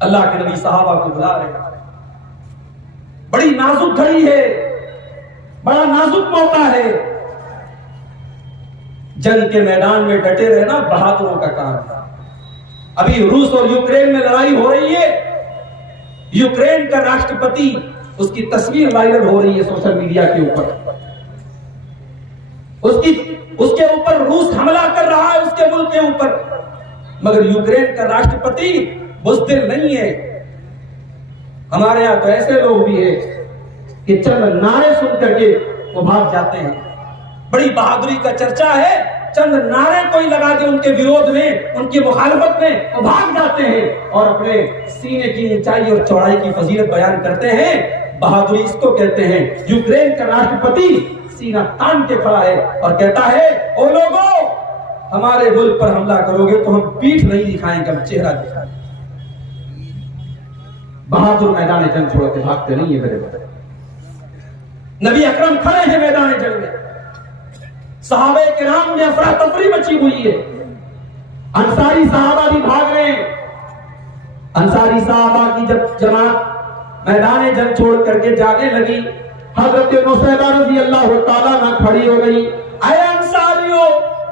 اللہ کے نبی صحابہ کو بلا رہے ہیں، بڑی نازک گھڑی ہے، بڑا نازک موقع ہے، جنگ کے میدان میں ڈٹے رہنا بہادروں کا کام ہے۔ ابھی روس اور یوکرین میں لڑائی ہو رہی ہے، یوکرین کا راشٹرپتی، اس کی تصویر وائرل ہو رہی ہے سوشل میڈیا کے اوپر، اس کے اوپر روس حملہ کر رہا ہے، اس کے ملک کے اوپر، مگر یوکرین کا راشٹرپتی بزدل نہیں ہے۔ ہمارے یہاں تو ایسے لوگ بھی ہیں کہ چند نعرے سن کر کے وہ بھاگ جاتے ہیں، بڑی بہادری کا چرچا ہے، چند نعرے کوئی لگا کے ان کے ویرودھ میں، ان کی مخالفت میں وہ بھاگ جاتے ہیں اور اپنے سینے کی اونچائی اور چوڑائی کی فضیلت بیان کرتے ہیں۔ بہادری اس کو کہتے ہیں۔ یوکرین کا راشٹرپتی سینہ تان کے کھڑا ہے اور کہتا ہے، او لوگوں، ہمارے ملک پر حملہ کرو گے تو ہم پیٹھ نہیں دکھائیں گے، ہم چہرہ دکھائیں گے۔ بہادر میدان جنگ چھوڑ کے بھاگتے نہیں ہیں میرے بھائی۔ نبی اکرم کھڑے ہیں میدان جنگ میں، صحابہ کرام میں افراتفری مچی ہوئی ہے، انصاری صحابہ بھی بھاگ رہے ہیں۔ انصاری صحابہ کی جب جماعت میدان جنگ چھوڑ کر کے جانے لگی، حضرت نصیبہ رضی اللہ تعالیٰ عنہ کھڑی ہو گئی، اے انصاریوں،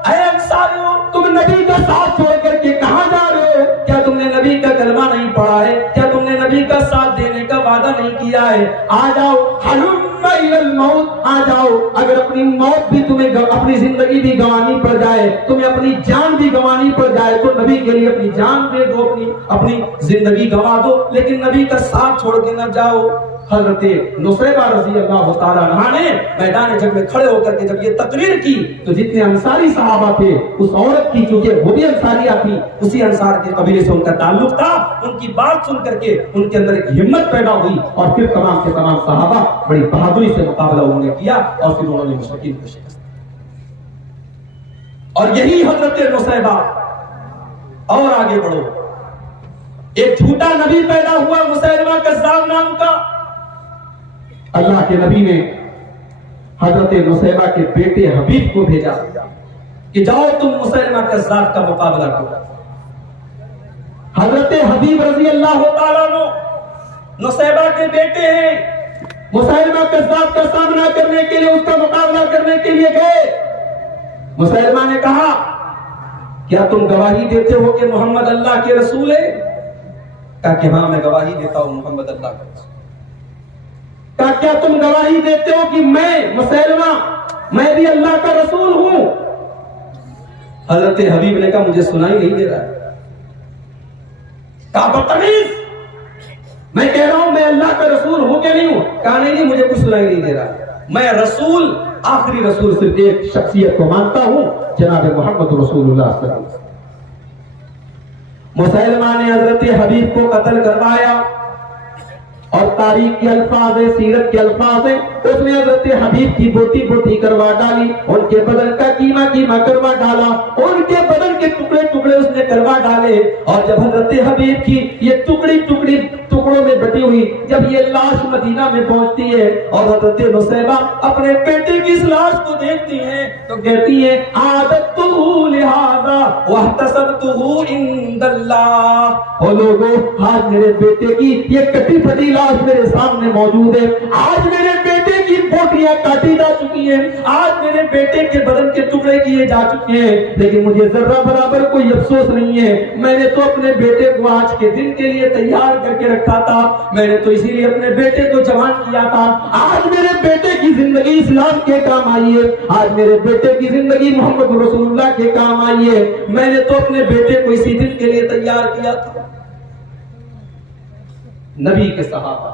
اے انصاریوں، تم نبی کا ساتھ چھوڑ کر کے کہاں جا رہے ہو؟ کیا تم نے نبی کا کلمہ نہیں پڑھا ہے؟ کیا تم نے نبی کا ساتھ دینے کا وعدہ نہیں کیا ہے؟ آ جاؤ، حلم الی الموت، آ جاؤ، اگر اپنی موت بھی تمہیں، اپنی زندگی بھی گنوانی پڑ جائے، تمہیں اپنی جان بھی گنوانی پڑ جائے تو نبی کے لیے اپنی جان دے دو، اپنی زندگی گنوا دو، لیکن نبی کا ساتھ چھوڑ کے نہ جاؤ۔ حضرت نصیبہ رضی اللہ تعالیٰ عنہ نے میدان جنگ میں کھڑے ہو کر کے جب یہ تقریر کی تو جتنے انصاری صحابہ تھے، اس عورت کی، کیونکہ وہ بھی انصاریہ تھی، اسی انصار کے قبیلے سے ان کا تعلق تھا، ان کی بات سن کر کے ان کے اندر ایک ہمت پیدا ہوئی اور پھر تمام کے تمام صحابہ بڑی بہادری سے مقابلہ انہوں نے کیا اور پھر انہوں نے مشرکین کو شکست دی۔ اور یہی حضرت نصیبہ، اور آگے بڑھو، ایک جھوٹا نبی پیدا ہوا مسیلمہ کذاب نام کا۔ اللہ کے نبی نے حضرت نصیبہ کے بیٹے حبیب کو بھیجا کہ جاؤ تم مسیلمہ کذاب کا مقابلہ کرو۔ حضرت حبیب رضی اللہ تعالیٰ عنہ نصیبہ کے بیٹے ہیں، مسیلمہ کذاب کا سامنا کرنے کے لیے، اس کا مقابلہ کرنے کے لیے گئے۔ مسیلمہ نے کہا، کیا تم گواہی دیتے ہو کہ محمد اللہ کے رسول ہے؟ کہا کہ ہاں میں گواہی دیتا ہوں محمد اللہ کا رسول۔ کہا کیا تم گواہی دیتے ہو کہ میں مسیلمہ، میں بھی اللہ کا رسول ہوں؟ حضرت حبیب نے کہا مجھے سنائی نہیں دے رہا ہے۔ کہا بدتمیز، میں کہہ رہا ہوں میں اللہ کا رسول ہوں کہ نہیں ہوں؟ کہا نہیں مجھے کچھ سنائی نہیں دے رہا، میں رسول، آخری رسول صرف ایک شخصیت کو مانتا ہوں، جناب محمد رسول اللہ صلی اللہ علیہ وسلم۔ مسیلمہ نے حضرت حبیب کو قتل کروایا اور تاریخ کے الفاظ ہیں، سیرت کے الفاظ ہیں، اس نے حضرت حبیب کی بوٹی بوٹی کروا ڈالی، ان کے بدن کا قیمہ قیمہ کروا ڈالا، ان کے بدن کے ٹکڑے ٹکڑے اس نے کروا ڈالے۔ اور جب حضرت حبیب کی یہ ٹکڑی ٹکڑی ٹکڑوں میں بٹی ہوئی جب یہ لاش مدینہ میں پہنچتی ہے اور حضرت نصیبہ اپنے بیٹے کی اس لاش کو دیکھتی ہیں تو کہتی ہیں، عادتہ لہذا واحتسبتہ عند اللہ۔ او لوگوں، آج میرے بیٹے کی یہ کٹی پھٹی لاش میرے سامنے موجود ہے، آج میرے بیٹے کی بوٹیاں کاٹی جا چکی ہیں، آج میرے بیٹے کے بدن کے ٹکڑے کیے جا چکے ہیں، لیکن مجھے ذرہ برابر کوئی افسوس نہیں ہے۔ میں نے تو اپنے بیٹے کو آج کے دن کے لیے تیار کر کے رکھا تھا، میں نے تو اسی لیے اپنے بیٹے کو جوان کیا تھا، آج میرے بیٹے کی زندگی اسلام کے کام آئی ہے، آج میرے بیٹے کی زندگی محمد رسول اللہ کے کام آئی ہے، میں نے تو اپنے بیٹے کو اسی دن کے لیے تیار کیا تھا۔ نبی کے صحابہ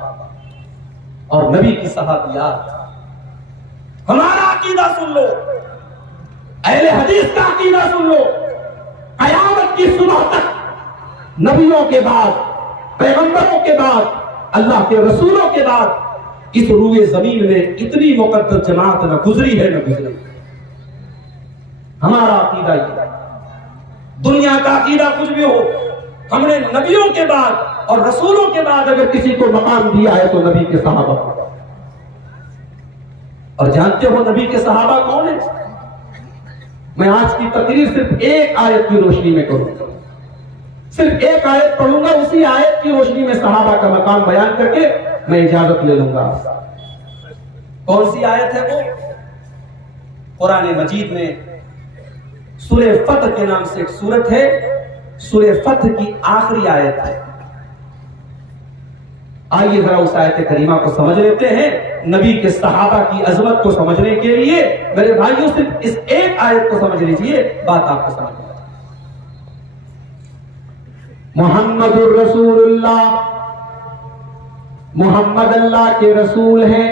اور نبی کی صحابیات، ہمارا عقیدہ سن لو، اہل حدیث کا عقیدہ سن لو، قیامت کی صبح تک نبیوں کے بعد، پیغمبروں کے بعد، اللہ کے رسولوں کے بعد اس روئے زمین میں اتنی مقدس جماعت نہ گزری ہے، نہ گزری۔ ہمارا عقیدہ یہ ہے، دنیا کا عقیدہ کچھ بھی ہو، ہم نے نبیوں کے بعد اور رسولوں کے بعد اگر کسی کو مقام دیا ہے تو نبی کے صحابہ کو۔ اور جانتے ہو نبی کے صحابہ کون ہیں؟ میں آج کی تقریر صرف ایک آیت کی روشنی میں کروں گا، صرف ایک آیت پڑھوں گا، اسی آیت کی روشنی میں صحابہ کا مقام بیان کر کے میں اجازت لے لوں گا۔ کون سی آیت ہے وہ؟ قرآن مجید میں سورہ فتح کے نام سے ایک سورت ہے، سورہ فتح کی آخری آیت ہے۔ آئیے ذرا اس آیت کریمہ کو سمجھ لیتے ہیں۔ نبی کے صحابہ کی عظمت کو سمجھنے کے لیے میرے بھائیوں صرف اس ایک آیت کو سمجھ لیجئے، بات آپ کو سمجھ میں آئے۔ محمد الرسول اللہ، محمد اللہ کے رسول ہیں،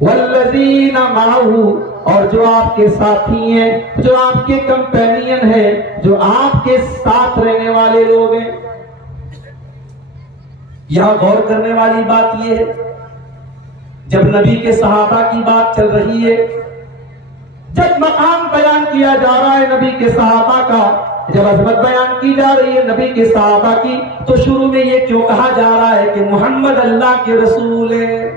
والذین معہ، اور جو آپ کے ساتھی ہیں، جو آپ کے کمپینین ہیں، جو آپ کے ساتھ رہنے والے لوگ ہیں۔ یہاں غور کرنے والی بات یہ ہے، جب نبی کے صحابہ کی بات چل رہی ہے، جب مقام بیان کیا جا رہا ہے نبی کے صحابہ کا، جب عظمت بیان کی جا رہی ہے نبی کے صحابہ کی، تو شروع میں یہ کیوں کہا جا رہا ہے کہ محمد اللہ کے رسول ہے؟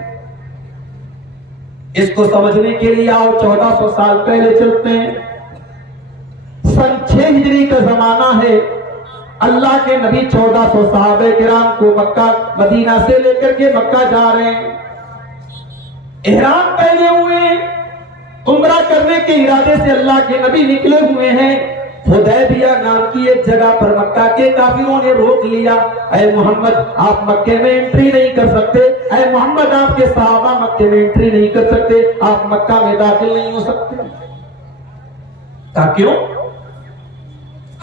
اس کو سمجھنے کے لیے آؤ 1400 سال پہلے چلتے ہیں۔ سن 6 ہجری کا زمانہ ہے، اللہ کے نبی 1400 صحابہ کرام کو مکہ مدینہ سے لے کر کے مکہ جا رہے ہیں، احرام پہنے ہوئے ہیں، عمرہ کرنے کے ارادے سے اللہ کے نبی نکلے ہوئے ہیں۔ حدیبیہ نام کی ایک جگہ پر مکہ کے کافروں نے روک لیا، اے محمد آپ مکے میں انٹری نہیں کر سکتے، اے محمد آپ کے صحابہ مکے میں انٹری نہیں کر سکتے، آپ مکہ میں داخل نہیں ہو سکتے۔ کہا کیوں؟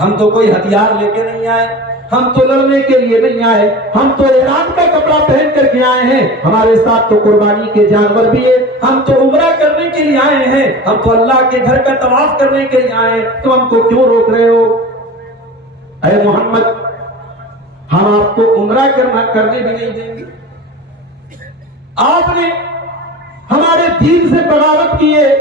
ہم تو کوئی ہتھیار لے کے نہیں آئے، ہم تو لڑنے کے لیے نہیں آئے، ہم تو احرام کا کپڑا پہن کر کے آئے ہیں، ہمارے ساتھ تو قربانی کے جانور بھی ہے، ہم تو عمرہ کرنے کے لیے آئے ہیں، ہم تو اللہ کے گھر کا طواف کرنے کے لیے آئے ہیں، تو ہم کو کیوں روک رہے ہو؟ اے محمد ہم آپ کو عمرہ کرنے بھی نہیں دیں گے، آپ نے ہمارے دین سے بغاوت کی ہے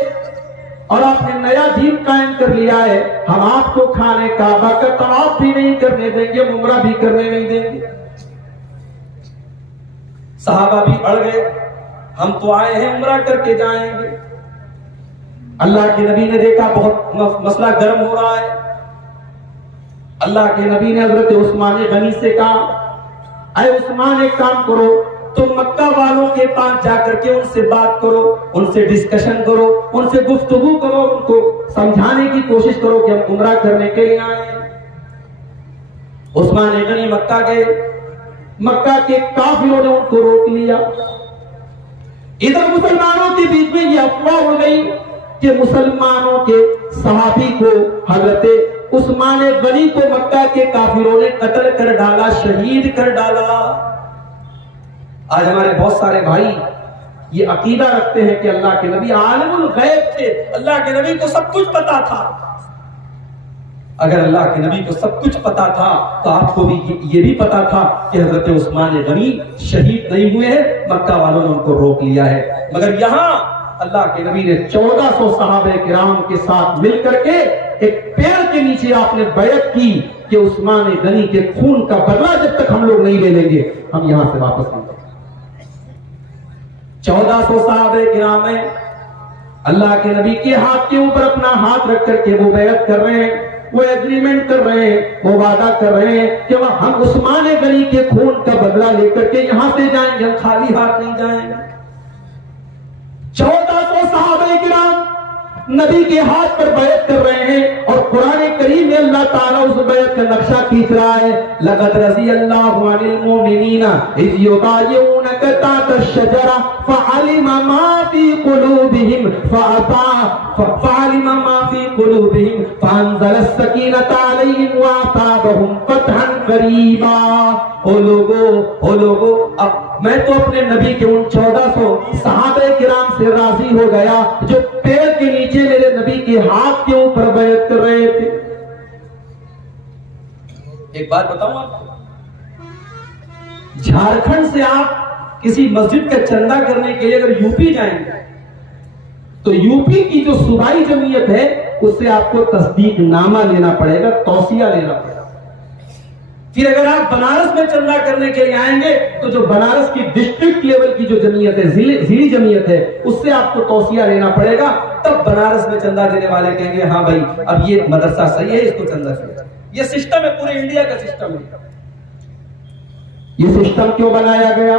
اور آپ نے نیا دین قائم کر لیا ہے، ہم آپ کو خانے کعبہ کا طواف بھی نہیں کرنے دیں گے، عمرہ بھی کرنے نہیں دیں گے۔ صحابہ بھی اڑ گئے، ہم تو آئے ہیں عمرہ کر کے جائیں گے۔ اللہ کے نبی نے دیکھا بہت مسئلہ گرم ہو رہا ہے، اللہ کے نبی نے حضرت عثمان غنی سے کہا، اے عثمان ایک کام کرو، تم مکہ والوں کے پاس جا کر کے ان سے بات کرو، ان سے ڈسکشن کرو، ان سے گفتگو کرو، ان کو سمجھانے کی کوشش کرو کہ ہم عمرہ کرنے کے لیے آئے ہیں۔ عثمان غنی مکہ گئے، مکہ کے کافروں نے ان کو روک لیا۔ ادھر مسلمانوں کے بیچ میں یہ افواہ ہو گئی کہ مسلمانوں کے صحابی کو حضرت عثمان غنی کو مکہ کے کافروں نے قتل کر ڈالا، شہید کر ڈالا۔ آج ہمارے بہت سارے بھائی یہ عقیدہ رکھتے ہیں کہ اللہ کے نبی عالم الغیب تھے، اللہ کے نبی کو سب کچھ پتا تھا۔ اگر اللہ کے نبی کو سب کچھ پتا تھا تو آپ کو بھی یہ بھی پتا تھا کہ حضرت عثمان غنی شہید نہیں ہوئے ہیں، مکہ والوں نے ان کو روک لیا ہے۔ مگر یہاں اللہ کے نبی نے 1400 صحابہ کرام کے ساتھ مل کر کے ایک پیڑ کے نیچے آپ نے بیعت کی کہ عثمان غنی کے خون کا بدلہ جب تک ہم لوگ نہیں لے لیں گے ہم یہاں سے واپس نہیں جائیں گے۔ 1400 صحابہ کرام ہیں، اللہ کے نبی کے ہاتھ کے اوپر اپنا ہاتھ رکھ کر کے وہ بیعت کر رہے ہیں، وہ ایگریمنٹ کر رہے ہیں، وہ وعدہ کر رہے ہیں کہ ہم عثمان غنی کے خون کا بدلہ لے کر کے یہاں سے جائیں گے، ہم خالی ہاتھ نہیں جائیں گے۔ 1400 صحابہ کرام نبی کے ہاتھ پر بیعت کر رہے ہیں اور قرآن کریم میں اللہ تعالیٰ اس بیعت کا نقشہ کھینچ رہا ہے، لقد رضی اللہ عن المؤمنین اذ یبایعونک تحت الشجرہ فعلم ما فی قلوبہم فانزل السکینۃ علیہم واصابہم فتحا قریبا۔ او لوگو اب میں تو اپنے نبی کے ان 1400 صحابہ کرام سے راضی ہو گیا جو پیڑ کے نیچے میرے نبی کے ہاتھ کے اوپر بیعت کر رہے تھے۔ ایک بات بتاؤں آپ کو، جھارکھنڈ سے آپ کسی مسجد کا چندہ کرنے کے لیے اگر یوپی جائیں گے تو یوپی کی جو صوبائی جمعیت ہے اس سے آپ کو تصدیق نامہ لینا پڑے گا، توصیہ لینا پڑے گا۔ پھر اگر آپ بنارس میں چندہ کرنے کے لیے آئیں گے تو جو بنارس کی ڈسٹرکٹ لیول کی جو جمعیت ہے، ضلعی جمعیت ہے، اس سے آپ کو توصیہ لینا پڑے گا، تب بنارس میں چندہ دینے والے کہیں گے ہاں بھائی اب یہ مدرسہ صحیح ہے، اس کو چندہ کیا۔ یہ سسٹم ہے، پورے انڈیا کا سسٹم ہے۔ یہ سسٹم کیوں بنایا گیا؟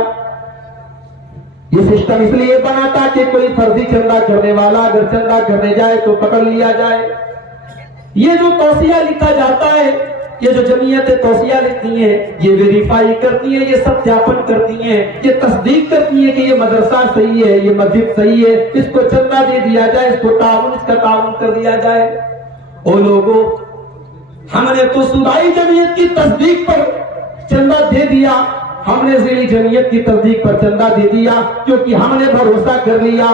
یہ سسٹم اس لیے بنا تھا کہ کوئی فرضی چندہ کرنے والا اگر چندہ کرنے جائے تو پکڑ لیا جائے۔ یہ جو توصیہ لکھا جاتا ہے، یہ جو جمعیتیں توصیہ لکھتی ہیں، یہ ویریفائی کرتی ہیں، یہ ستیاپن کرتی ہیں، یہ تصدیق کرتی ہیں کہ یہ مدرسہ صحیح ہے، یہ مسجد صحیح ہے، اس کو چندہ دے دیا جائے، اس کو تعاون، اس کا تعاون کر دیا جائے۔ او لوگوں، ہم نے تو صوبائی جمعیت کی تصدیق پر چندہ دے دیا، ہم نے ضلعی جمعیت کی تصدیق پر چندہ دے دیا، کیونکہ ہم نے بھروسہ کر لیا،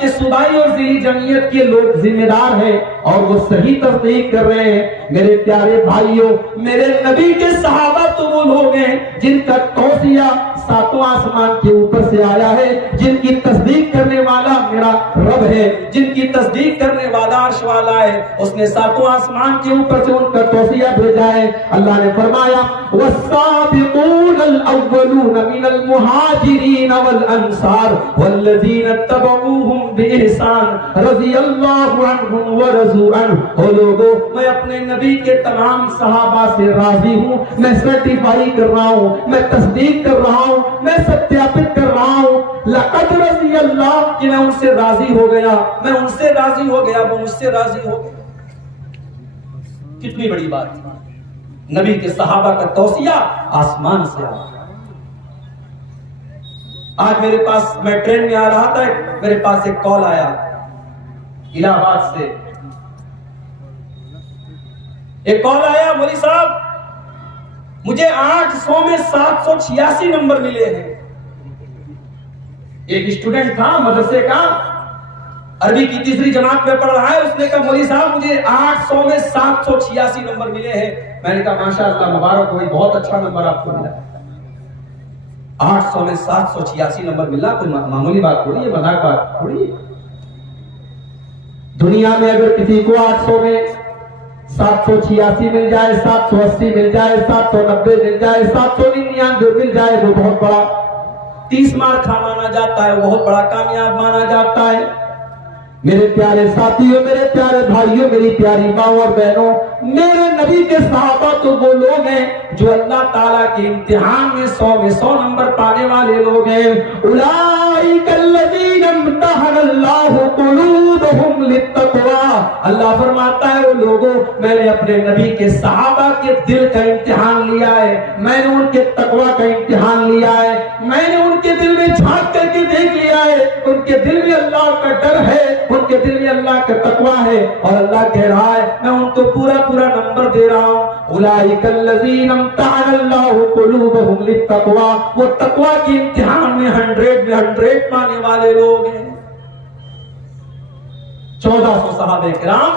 کہ صوبائی اور ضلعی جمعیت کے لوگ ذمہ دار ہیں اور وہ صحیح تصدیق کر رہے ہیں۔ میرے پیارے بھائیوں، میرے نبی کے صحابہ تو وہ لوگ ہیں جن کا توصیہ ساتواں آسمان کے اوپر سے آیا ہے، جن کی تصدیق کرنے والا میرا رب ہے، جن کی تصدیق کرنے والا عرش والا ہے، اس نے ساتواں آسمان کے اوپر سے ان کا توصیہ بھیجا ہے۔ اللہ نے فرمایا والسابقون الاولون من المہاجرین والانصار والذین اتبعوہم بإحسان رضی اللہ عنہم ورضوا عنہ۔ او لوگوں، میں اپنے نبی کے تمام صحابہ سے راضی ہوں، میں سرٹیفائی کر رہا ہوں، میں تصدیق کر رہا ہوں، میں ستیاپت کر رہا ہوں، لقد رضی اللہ، کہ میں ان سے راضی ہو گیا، میں ان سے راضی ہو گیا، وہ مجھ سے راضی ہو گیا۔ کتنی بڑی بات ہے، نبی کے صحابہ کا توصیہ آسمان سے آیا۔ آج میرے پاس، میں ٹرین میں آ رہا تھا، میرے پاس ایک کال آیا الہ آباد سے، ایک کال آیا، مولوی صاحب مجھے 800 میں 786 نمبر ملے ہیں۔ ایک اسٹوڈنٹ تھا مدرسے کا، عربی کی تیسری جماعت میں پڑھ رہا ہے، اس نے کہا مولوی صاحب مجھے 800 میں 786 نمبر ملے ہیں۔ میں نے کہا ماشاءاللہ، مبارک ہوئی، بہت اچھا نمبر آپ کو ملا۔ 800 میں 786 نمبر ملنا کوئی معمولی بات تھوڑی ہے، مذاق بات تھوڑی ہے۔ دنیا میں اگر کسی کو 800 میں 786 مل جائے، 780 مل جائے، 790 مل جائے، 799 مل جائے، وہ بہت بڑا 30 مارک مانا جاتا ہے، بہت بڑا کامیاب مانا جاتا ہے۔ میرے پیارے ساتھیوں، میرے پیارے بھائیوں، میری پیاری ماں اور بہنوں، میرے نبی کے صحابہ تو وہ لوگ ہیں جو اللہ تعالیٰ کے امتحان میں 100 میں 100 نمبر پانے والے لوگ ہیں۔ اولئک الذین امتحن اللہ قلوبہم للتقوی، اللہ فرماتا ہے وہ لوگوں، میں نے اپنے نبی کے صحابہ کے دل کا امتحان لیا ہے، میں نے ان کے تقوی کا امتحان لیا ہے، میں نے ان کے دل میں جھانک کر کے دیکھ لیا ہے، ان کے دل میں اللہ کا ڈر ہے، ان کے دل میں اللہ کا تقوی ہے، اور اللہ کہہ رہا ہے میں ان کو پورا نمبر دے رہا ہوں۔ اولئک الذین امتحن اللہ قلوبہم للتقوی، وہ تقوی کے امتحان میں 100 میں 100 پانے والے لوگ ہیں۔ 1400 صحابہ کرام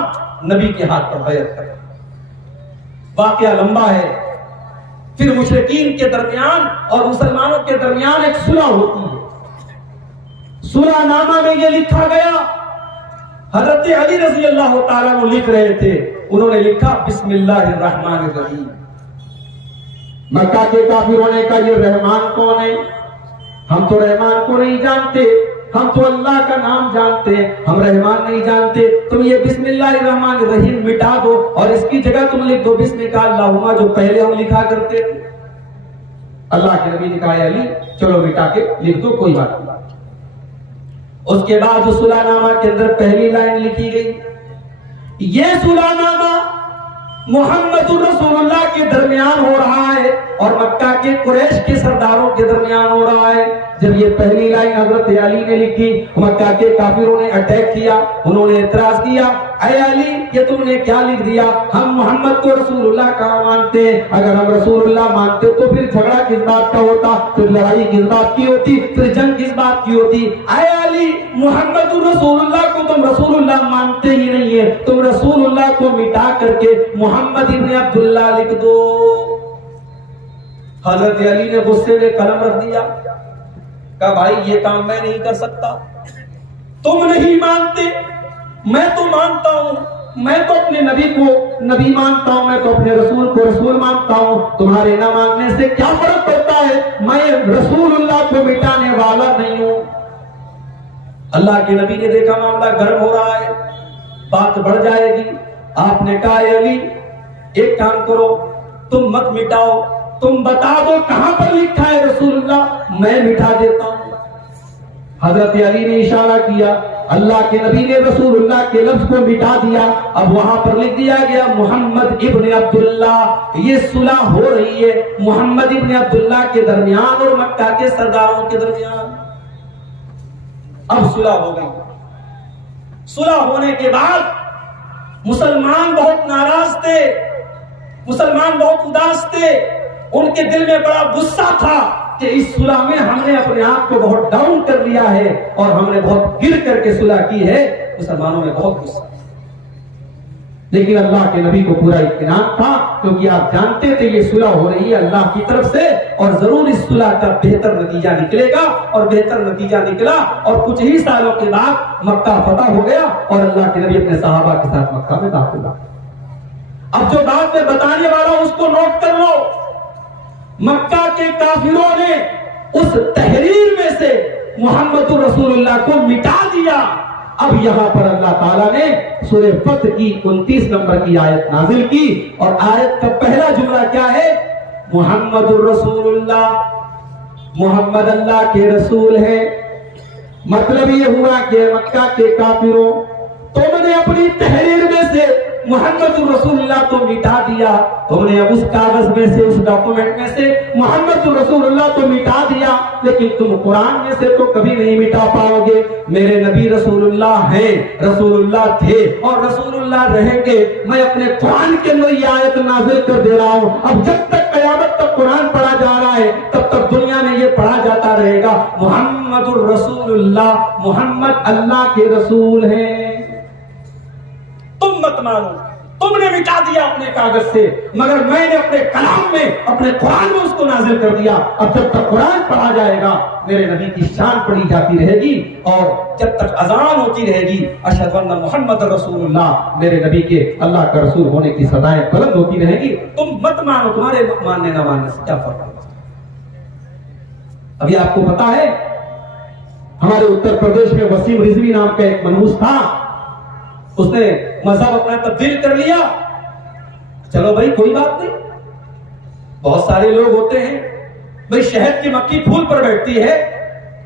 نبی کے ہاتھ پر بیعت کرے۔ واقعہ لمبا ہے۔ پھر مشرکین کے درمیان اور مسلمانوں کے درمیان ایک صلح ہوتی ہے۔ صلح نامہ میں یہ لکھا گیا، حضرت علی رضی اللہ تعالیٰ وہ لکھ رہے تھے، انہوں نے لکھا بسم اللہ الرحمن الرحیم۔ مکہ کے کافروں نے کہا یہ رحمان کون ہے؟ ہم تو رحمان کو نہیں جانتے، ہم تو اللہ کا نام جانتے ہیں، ہم رحمان نہیں جانتے، تم یہ بسم اللہ الرحمن الرحیم مٹا دو اور اس کی جگہ تم لکھ دو بسم کا اللہم، جو پہلے ہم لکھا کرتے تھے۔ اللہ کے نبی نے کہا علی چلو مٹا کے لکھ دو، کوئی بات نہیں۔ اس کے بعد اس صلح نامہ کے اندر پہلی لائن لکھی گئی، یہ صلح نامہ محمد رسول اللہ کے درمیان ہو رہا ہے اور مکہ کے قریش کے سرداروں کے درمیان ہو رہا ہے۔ جب یہ پہلی لائن حضرت علی نے لکھی، مکہ کے کافروں نے اٹیک کیا، انہوں نے اعتراض کیا، اے علی یہ تم نے کیا لکھ دیا؟ ہم محمد کو رسول اللہ کا مانتے ہیں، اگر ہم رسول اللہ مانتے تو پھر جھگڑا کس بات کا ہوتا، پھر لڑائی کس بات کی ہوتی، پھر جنگ کس بات کی ہوتی؟ اے علی محمد رسول اللہ کو تم رسول اللہ مانتے ہی نہیں ہے، تم رسول اللہ کو مٹا کر کے محمد ابن عبداللہ لکھ دو۔ حضرت علی نے غصے میں قلم رکھ دیا، کہا بھائی یہ کام میں نہیں کر سکتا، تم نہیں مانتے، میں تو مانتا ہوں، میں تو اپنے نبی کو نبی مانتا ہوں، میں تو اپنے رسول کو رسول مانتا ہوں، تمہارے نہ ماننے سے کیا فرق پڑتا ہے، میں رسول اللہ کو مٹانے والا نہیں ہوں۔ اللہ کے نبی نے دیکھا معاملہ گرم ہو رہا ہے، بات بڑھ جائے گی، آپ نے کہا اے علی ایک کام کرو، تم مت مٹاؤ، تم بتا دو کہاں پر لکھا ہے رسول اللہ، میں مٹا دیتا ہوں۔ حضرت علی نے اشارہ کیا، اللہ کے نبی نے رسول اللہ کے لفظ کو مٹا دیا، اب وہاں پر لکھ دیا گیا محمد ابن عبداللہ۔ یہ صلح ہو رہی ہے محمد ابن عبداللہ کے درمیان اور مکہ کے سرداروں کے درمیان۔ اب صلح ہو گئی، صلح ہونے کے بعد مسلمان بہت ناراض تھے، مسلمان بہت اداس تھے، ان کے دل میں بڑا غصہ تھا کہ اس صلح میں ہم نے اپنے آپ کو بہت ڈاؤن کر لیا ہے اور ہم نے بہت گر کر کے صلح کی ہے، مسلمانوں میں بہت غصہ۔ لیکن اللہ کے نبی کو پورا اطمینان تھا، کیونکہ آپ جانتے تھے یہ صلح ہو رہی ہے اللہ کی طرف سے اور ضرور اس صلح کا بہتر نتیجہ نکلے گا، اور بہتر نتیجہ نکلا اور کچھ ہی سالوں کے بعد مکہ فتح ہو گیا اور اللہ کے نبی اپنے صحابہ کے ساتھ مکہ میں داخل ہوا۔ اب جو بات میں بتانے والا ہوں اس کو نوٹ کر لو، مکہ کے کافروں نے اس تحریر میں سے محمد رسول اللہ کو مٹا دیا۔ اب یہاں پر اللہ تعالیٰ نے سورہ فتح کی 29 نمبر کی آیت نازل کی، اور آیت کا پہلا جملہ کیا ہے؟ محمد الرسول اللہ، محمد اللہ کے رسول ہے۔ مطلب یہ ہوا کہ مکہ کے کافروں، تم نے اپنی تحریر میں سے محمد الرسول اللہ کو مٹا دیا، تم نے اب اس کاغذ میں سے، اس ڈاکومنٹ میں سے محمد الرسول اللہ کو مٹا دیا، لیکن تم قرآن میں سے تو کبھی نہیں مٹا پاؤ گے۔ میرے نبی رسول اللہ ہیں، رسول اللہ تھے اور رسول اللہ رہیں گے۔ میں اپنے قرآن کے اندر یہ آیت نازل کر دے رہا ہوں، اب جب تک قیامت تک قرآن پڑھا جا رہا ہے تب تک دنیا میں یہ پڑھا جاتا رہے گا، محمد الرسول اللہ، محمد اللہ کے رسول ہیں۔ تم مت مانو، تم نے مٹا دیا اپنے کاغذ سے، مگر میں نے اپنے کلام میں، اپنے قرآن میں اس کو نازل کر دیا۔ اب جب تک قرآن پڑھا جائے گا میرے نبی کی شان پڑھی جاتی رہے گی، اور جب تک اذان ہوتی رہے گی اشہد ان محمد رسول اللہ، میرے نبی کے اللہ کا رسول ہونے کی صدائیں بلند ہوتی رہے گی۔ تم مت مانو، تمہارے ماننے نہ ماننے سے کیا فرق ہے؟ ابھی آپ کو پتا ہے ہمارے اتر پردیش میں وسیم رضوی نام کا ایک منحوس تھا، اس نے مذہب اپنا تبدیل کر لیا۔ چلو بھائی کوئی بات نہیں، بہت سارے لوگ ہوتے ہیں بھائی شہد کی مکھی پھول پر بیٹھتی ہے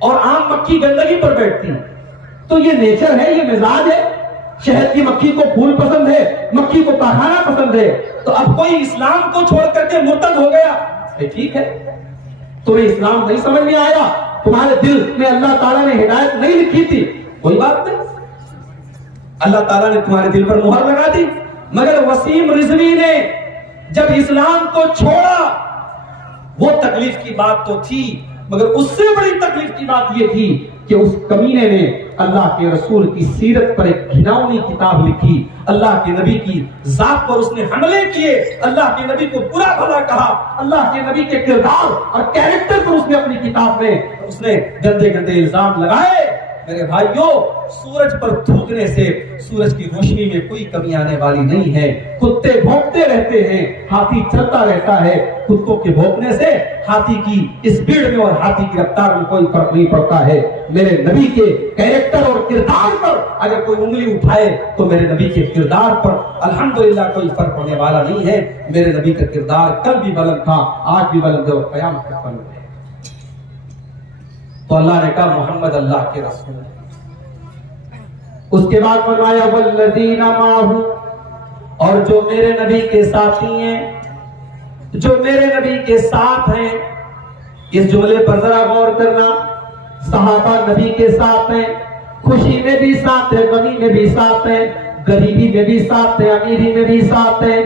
اور عام مکھی گندگی پر بیٹھتی ہے، تو یہ نیچر ہے، یہ مزاج ہے۔ شہد کی مکھی کو پھول پسند ہے، مکھی کو پخانا پسند ہے، تو اب کوئی اسلام کو چھوڑ کر کے مرتد ہو گیا، ٹھیک ہے، تمہیں اسلام نہیں سمجھ میں آیا، تمہارے دل میں اللہ تعالیٰ نے ہدایت نہیں لکھی تھی، کوئی بات نہیں، اللہ تعالیٰ نے تمہارے دل پر مہر لگا دی۔ مگر وسیم رضوی نے جب اسلام کو چھوڑا، وہ تکلیف کی بات تو تھی، مگر اس سے بڑی تکلیف کی بات یہ تھی کہ اس کمینے نے اللہ کے رسول کی سیرت پر ایک گھناؤنی کتاب لکھی، اللہ کے نبی کی ذات پر اس نے حملے کیے، اللہ کے نبی کو برا بھلا کہا، اللہ کے نبی کے کردار اور کیریکٹر پر اس نے اپنی کتاب میں اس نے گندے گندے الزام لگائے۔ میرے بھائیوں، سورج پر تھوکنے سے سورج کی روشنی میں کوئی کمی آنے والی نہیں ہے۔ کتے بھونکتے رہتے ہیں، ہاتھی چلتا رہتا ہے، کتوں کے بھونکنے سے ہاتھی کی اس بھیڑ میں اور ہاتھی کی رفتار میں کوئی فرق نہیں پڑتا ہے۔ میرے نبی کے کیریکٹر اور کردار پر اگر کوئی انگلی اٹھائے تو میرے نبی کے کردار پر الحمدللہ کوئی فرق ہونے والا نہیں ہے۔ میرے نبی کا کردار کل بھی بلند تھا، آج بھی بلند ہے اور قیامت تک بلند ہے۔ تو اللہ نے کہا محمد اللہ کے رسول، اس کے بعد فرمایا والذین معہ، اور جو میرے نبی کے ساتھی ہیں، جو میرے نبی کے ساتھ ہیں۔ اس جملے پر ذرا غور کرنا، صحابہ نبی کے ساتھ ہیں، خوشی میں بھی ساتھ ہیں، غمی میں بھی ساتھ ہیں، غریبی میں بھی ساتھ ہیں، امیری میں بھی ساتھ ہیں،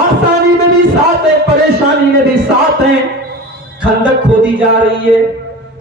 آسانی میں بھی ساتھ ہیں، پریشانی میں بھی ساتھ ہیں۔ خندق کھودی جا رہی ہے،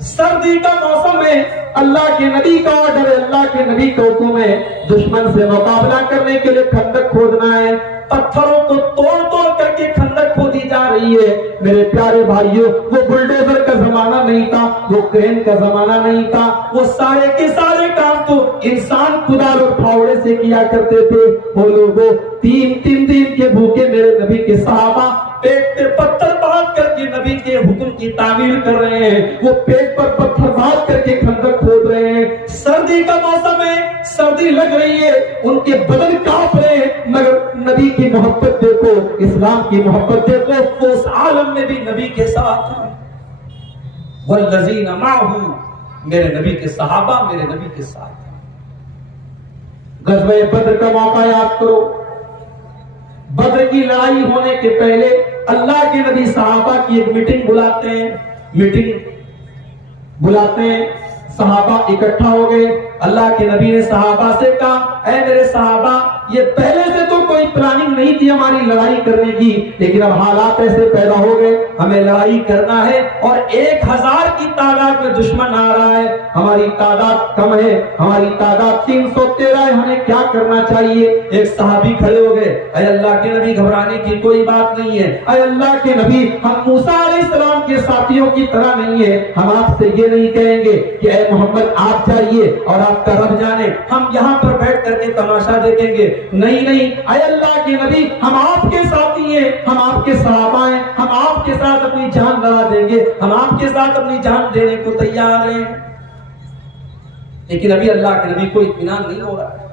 سردی کا موسم ہے، اللہ کے نبی کا آرڈر ہے، اللہ کے نبی کا حکم ہے، دشمن سے مقابلہ کرنے کے لیے خندق کھودنا ہے، پتھروں کو توڑ توڑ کر کے خندق کھودی جا رہی ہے۔ میرے پیارے بھائیوں، وہ بلڈوزر کا زمانہ نہیں تھا، وہ کرین کا زمانہ نہیں تھا، وہ سارے کے سارے کام تو انسان کدال اور پھاوڑے سے کیا کرتے تھے۔ وہ لوگوں تین دن کے بھوکے میرے نبی کے صحابہ پیٹ پہ پتھر باندھ کر کے نبی نبی کے حکم کی تعمیل کر رہے ہیں، وہ پیٹ پر پتھر باندھ کر کے خندق کھود رہے ہیں، سردی کا موسم ہے، سردی لگ رہی ہے، ان کے بدن کانپ رہے ہیں، مگر نبی کی محبت دیکھو، اسلام کی محبت دیکھو، وہ اس عالم میں بھی نبی کے ساتھ ہیں۔ والذین معہ، میرے نبی کے صحابہ میرے نبی کے ساتھ ہیں۔ غزوہ بدر کا موقع یاد کرو، بدر کی لڑائی ہونے کے پہلے اللہ کے نبی صحابہ کی ایک میٹنگ بلاتے ہیں، صحابہ اکٹھا ہو گئے، اللہ کے نبی نے صحابہ سے کہا، اے میرے صحابہ، یہ پہلے سے تو کوئی پلاننگ نہیں تھی ہماری لڑائی کرنے کی، لیکن اب حالات ایسے پیدا ہو گئے، ہمیں لڑائی کرنا ہے، اور 1000 کی تعداد میں دشمن آ رہا ہے، ہماری تعداد کم ہے، ہماری تعداد 313 ہے، ہمیں کیا کرنا چاہیے؟ ایک صحابی کھڑے ہو گئے، اے اللہ کے نبی گھبرانے کی کوئی بات نہیں ہے، اے اللہ کے نبی ہم موسیٰ علیہ السلام کے ساتھیوں کی طرح نہیں ہے، ہم آپ سے یہ نہیں کہیں گے کہ اے محمد آپ جائیے اور آپ کا رب جانے، ہم یہاں پر بیٹھ کر کے تماشا دیکھیں گے، نہیں اے اللہ کے نبی ہم آپ کے ساتھی ہیں، ہم آپ کے صحابہ ہیں، ہم آپ کے ساتھ اپنی جان لڑا دیں گے، ہم آپ کے ساتھ اپنی جان دینے کو تیار ہیں۔ لیکن ابھی اللہ کے نبی کو اطمینان نہیں ہو رہا ہے،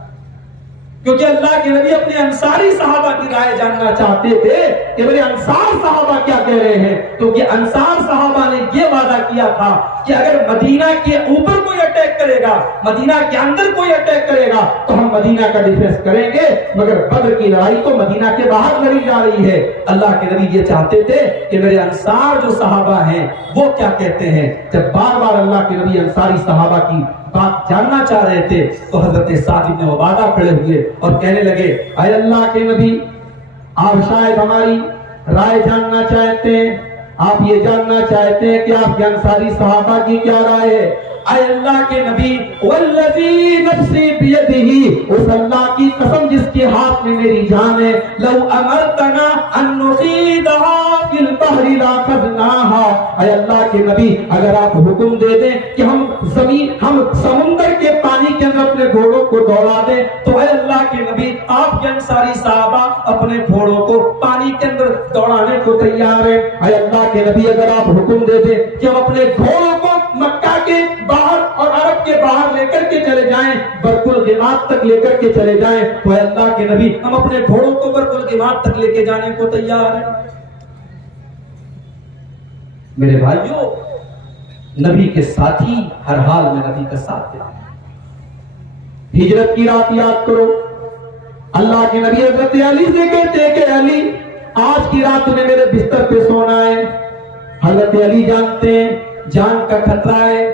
کیونکہ اللہ کے نبی اپنے انصاری صحابہ کی رائے جاننا چاہتے تھے کہ میرے انصار صحابہ کیا کہہ رہے ہیں، کیونکہ انصار صحابہ نے یہ وعدہ کیا تھا کہ اگر مدینہ کے اوپر کوئی اٹیک کرے گا، مدینہ کے اندر کوئی اٹیک کرے گا تو ہم مدینہ کا ڈیفنس کریں گے، مگر بدر کی لڑائی تو مدینہ کے باہر لڑی جا رہی ہے۔ اللہ کے نبی یہ چاہتے تھے کہ میرے انصار جو صحابہ ہیں وہ کیا کہتے ہیں۔ جب بار بار اللہ کے نبی انصاری صحابہ کی بات جاننا چاہ رہے تھے تو حضرت سعد بن عبادہ کھڑے ہوئے اور کہنے لگے، اے اللہ کے نبی آپ شاید ہماری رائے جاننا چاہتے ہیں، آپ یہ جاننا چاہتے ہیں کہ آپ کے انصاری صحابہ کی کیا رائے ہے۔ اے اللہ کے نبی والذی نفسی بیدہ، اس اللہ کی قسم جس کے ہاتھ میں میری جان ہے، لو امرتنا ان نخیدها فی البحر لاخذناها، اے اللہ کے نبی اگر آپ حکم دے دیں کہ ہم سمندر کے پانی کے اندر اپنے گھوڑوں کو دوڑا دیں تو اے اللہ کے نبی آپ کے انصاری صحابہ اپنے گھوڑوں کو پانی کے اندر دوڑانے کو تیار ہیں۔ اے اللہ کے نبی اگر آپ حکم دے دیں کہ ہم اپنے گھوڑوں کو مکہ کے باہر اور عرب کے باہر لے کر کے چلے جائیں، برقلغماد تک لے کر کے چلے جائیں تو اے اللہ کے نبی ہم اپنے گھوڑوں کو برقلغماد تک لے کے جانے کو تیار ہیں۔ میرے بھائیوں، نبی کے ساتھی ہر حال میں نبی کا ساتھ دیں۔ ہجرت کی رات یاد کرو، اللہ کے نبی حضرت علی سے کہتے ہیں کہ علی آج کی رات تمہیں میرے بستر پہ سونا ہے۔ حضرت علی جانتے ہیں جان کا خطرہ ہے،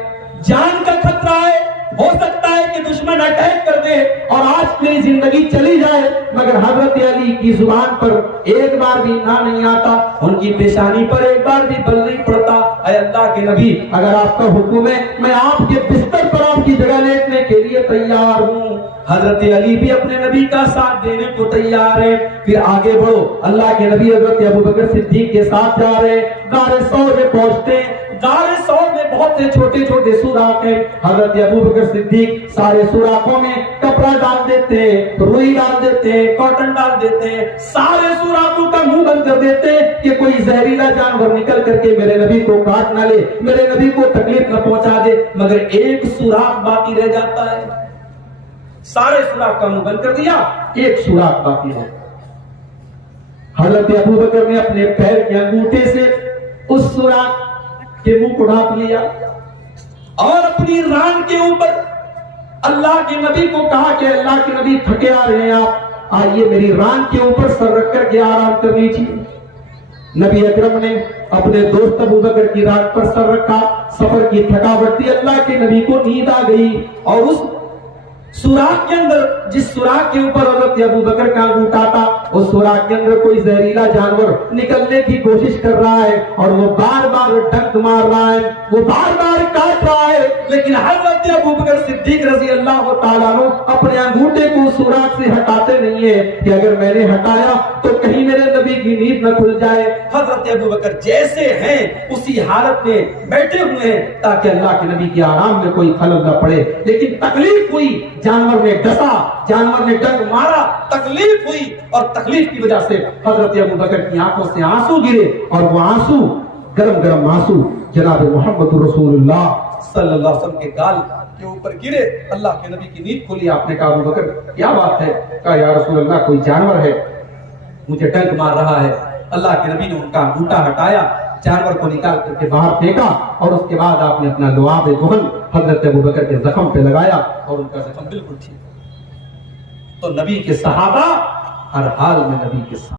جان کا خطرہ ہے، ہو سکتا ہے کہ دشمن اٹیک کر دے اور آج میری زندگی چلی جائے، مگر حضرت علی کی زبان پر ایک بار بھی نہ نہیں آتا، ان کی پیشانی پر ایک بار بھی بل نہیں پڑتا۔ اے اللہ کے نبی اگر آپ کا حکم ہے میں آپ کے بستر پر آپ کی جگہ لیٹنے کے لیے تیار ہوں۔ حضرت علی بھی اپنے نبی کا ساتھ دینے کو تیار ہے۔ پھر آگے بڑھو، اللہ کے نبی حضرت ابوبکر صدیق کے ساتھ جا رہے ہیں، غار ثور میں پہنچتے ہیں، غار ثور میں بہت سے چھوٹے چھوٹے سوراخ ہیں، حضرت ابوبکر صدیق سارے سوراخوں میں کپڑا ڈال دیتے ہیں، روئی ڈال دیتے ہیں، کاٹن ڈال دیتے ہیں، سارے سوراخوں کا منہ بند کر دیتے ہیں کہ کوئی زہریلا جانور نکل کر کے میرے نبی کو کاٹ نہ لے، میرے نبی کو تکلیف نہ پہنچا دے، مگر ایک سوراخ باقی رہ جاتا ہے۔ سارے سوراخ کا منہ بند کر دیا، ایک سوراخ باقی ہے۔ حضرت ابوبکر نے اپنے پیر کے انگوٹھے سے اس سوراخ کے منہ کو ڈھانپ لیا اور اپنی ران کے اوپر اللہ کے نبی کو کہا کہ اللہ کے نبی تھکے آ رہے ہیں، آپ آئیے میری ران کے اوپر سر رکھ کر کے آرام کر لیجیے۔ نبی اکرم نے اپنے دوست ابوبکر کی ران پر سر رکھا، سفر کی تھکاوٹ تھی، اللہ کے نبی کو نیند آ گئی اور اس سوراخ کے اندر، جس سوراخ کے اوپر حضرت ابوبکر کا انگوٹھا تھا، اس سوراخ کے اندر کوئی زہریلا جانور نکلنے کی کوشش کر رہا ہے اور وہ بار بار ڈنک مار رہا ہے، وہ بار بار کاٹ رہا ہے، لیکن حضرت ابوبکر صدیق رضی اللہ تعالیٰ عنہ اپنے انگوٹھے کو سوراخ سے ہٹاتے نہیں ہیں کہ اگر میں نے ہٹایا تو کہیں میرے نبی کی نیند نہ کھل جائے۔ حضرت ابوبکر جیسے ہیں اسی حالت میں بیٹھے ہوئے ہیں تاکہ اللہ کے نبی کے آرام میں کوئی خلل نہ پڑے، لیکن تکلیف ہوئی، جانور نے ڈسا، جانور نے ڈنک مارا، تکلیف ہوئی اور تکلیف کی وجہ سے حضرت ابوبکر کی آنکھوں سے آنسو گرے اور وہ آنسو گرم گرم آنسو جناب محمد رسول اللہ صلی اللہ علیہ وسلم کے گال کے اوپر گرے. اللہ کے نبی کی نیند کھلی. آپ نے کہا ابو بکر کیا بات ہے؟ کہا یا رسول اللہ کوئی جانور ہے مجھے ڈنک مار رہا ہے. اللہ کے نبی نے ان کا انگوٹھا ہٹایا, جانور کو نکال کر کے باہر پھینکا, اور اس کے بعد آپ نے اپنا لعاب دہن حضرت ابو بکر کے زخم پہ لگایا اور ان کا زخم بالکل ٹھیک. تو نبی کے صحابہ ہر حال میں نبی کے ساتھ.